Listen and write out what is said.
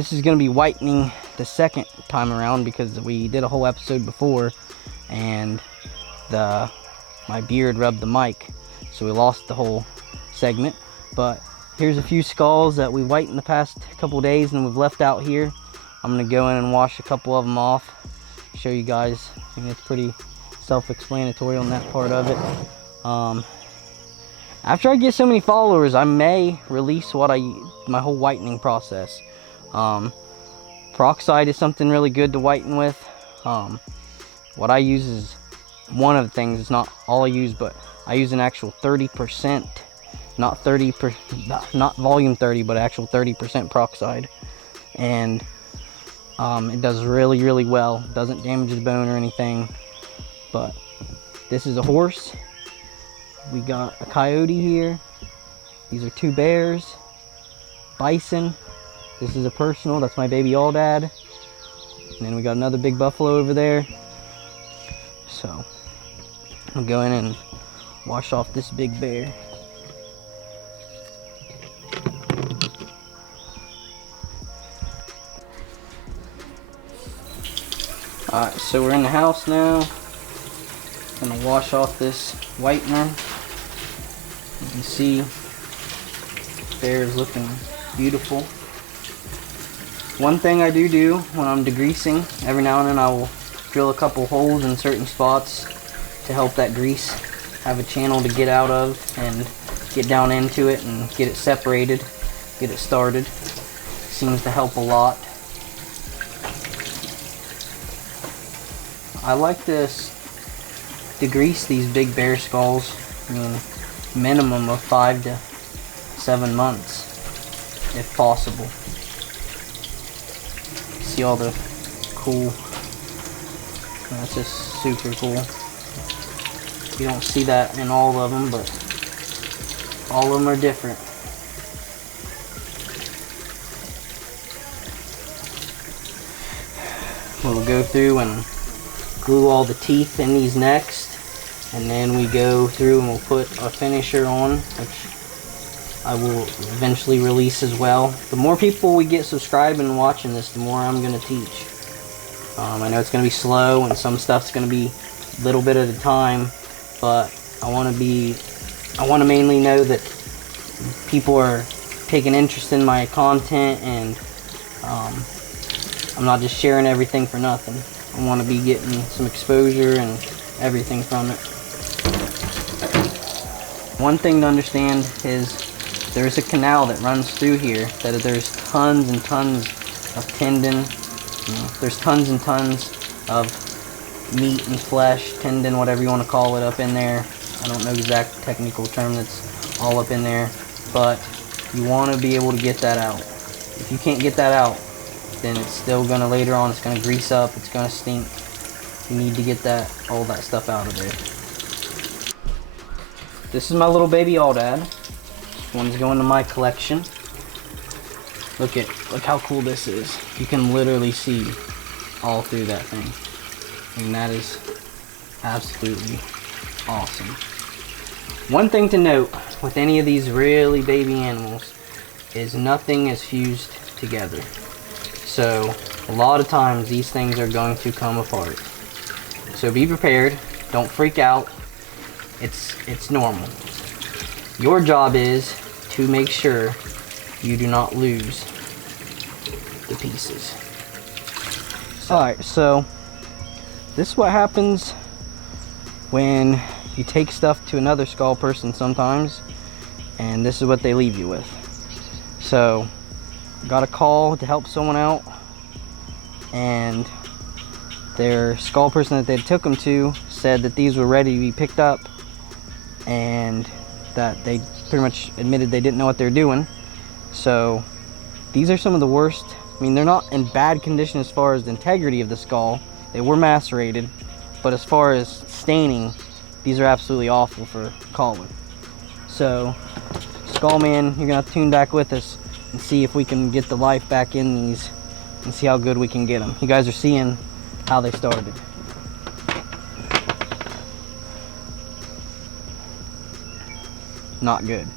This is going to be whitening the second time around because we did a whole episode before and my beard rubbed the mic, so we lost the whole segment. But here's a few skulls that we whitened the past couple days and we've left out here. I'm going to go in and wash a couple of them off, show you guys. I think it's pretty self-explanatory on that part of it. After I get so many followers, I may release my whole whitening process. Peroxide is something really good to whiten with. What I use is one of the things. It's not all I use, but I use an actual 30%, not volume 30, but actual 30% peroxide, and it does really, really well. It doesn't damage the bone or anything. But this is a horse. We got a coyote here. These are two bears. Bison. This is a personal. That's my baby Aldad. And then we got another big buffalo over there. So I'll go in and wash off this big bear. Alright, so we're in the house now. Gonna wash off this whitener. You can see the bear is looking beautiful. One thing I do when I'm degreasing, every now and then I will drill a couple holes in certain spots to help that grease have a channel to get out of and get down into it and get it separated, get it started. Seems to help a lot. I like to degrease these big bear skulls, I mean, minimum of 5 to 7 months, if possible. See all the cool, that's just super cool. You don't see that in all of them, but all of them are different. We'll go through and glue all the teeth in these next, and then we go through and we'll put a finisher on, which I will eventually release as well. The more people we get subscribing and watching this, the more I'm going to teach. I know it's going to be slow and some stuff's going to be a little bit at a time, but I want to mainly know that people are taking interest in my content, and I'm not just sharing everything for nothing. I want to be getting some exposure and everything from it. One thing to understand is there's a canal that runs through here, that there's tons and tons of tendon. There's tons and tons of meat and flesh, tendon, whatever you want to call it, up in there. I don't know the exact technical term that's all up in there, but you want to be able to get that out. If you can't get that out, then it's still gonna, later on, it's gonna grease up, it's gonna stink. You need to get all that stuff out of there. This is my little baby Aldad. This one's going to my collection. Look how cool this is. You can literally see all through that thing. I mean, that is absolutely awesome. One thing to note with any of these really baby animals is nothing is fused together. So a lot of times these things are going to come apart. So be prepared. Don't freak out. It's normal. Your job is to make sure you do not lose the pieces. Alright, so this is what happens when you take stuff to another skull person sometimes, and this is what they leave you with. So got a call to help someone out, and their skull person that they took them to said that these were ready to be picked up, and that they pretty much admitted they didn't know what they're doing. So these are some of the worst. I mean, they're not in bad condition as far as the integrity of the skull. They were macerated, but as far as staining, these are absolutely awful for calling. So Skullman, you're gonna have to tune back with us and see if we can get the life back in these and see how good we can get them. You guys are seeing how they started. Not good.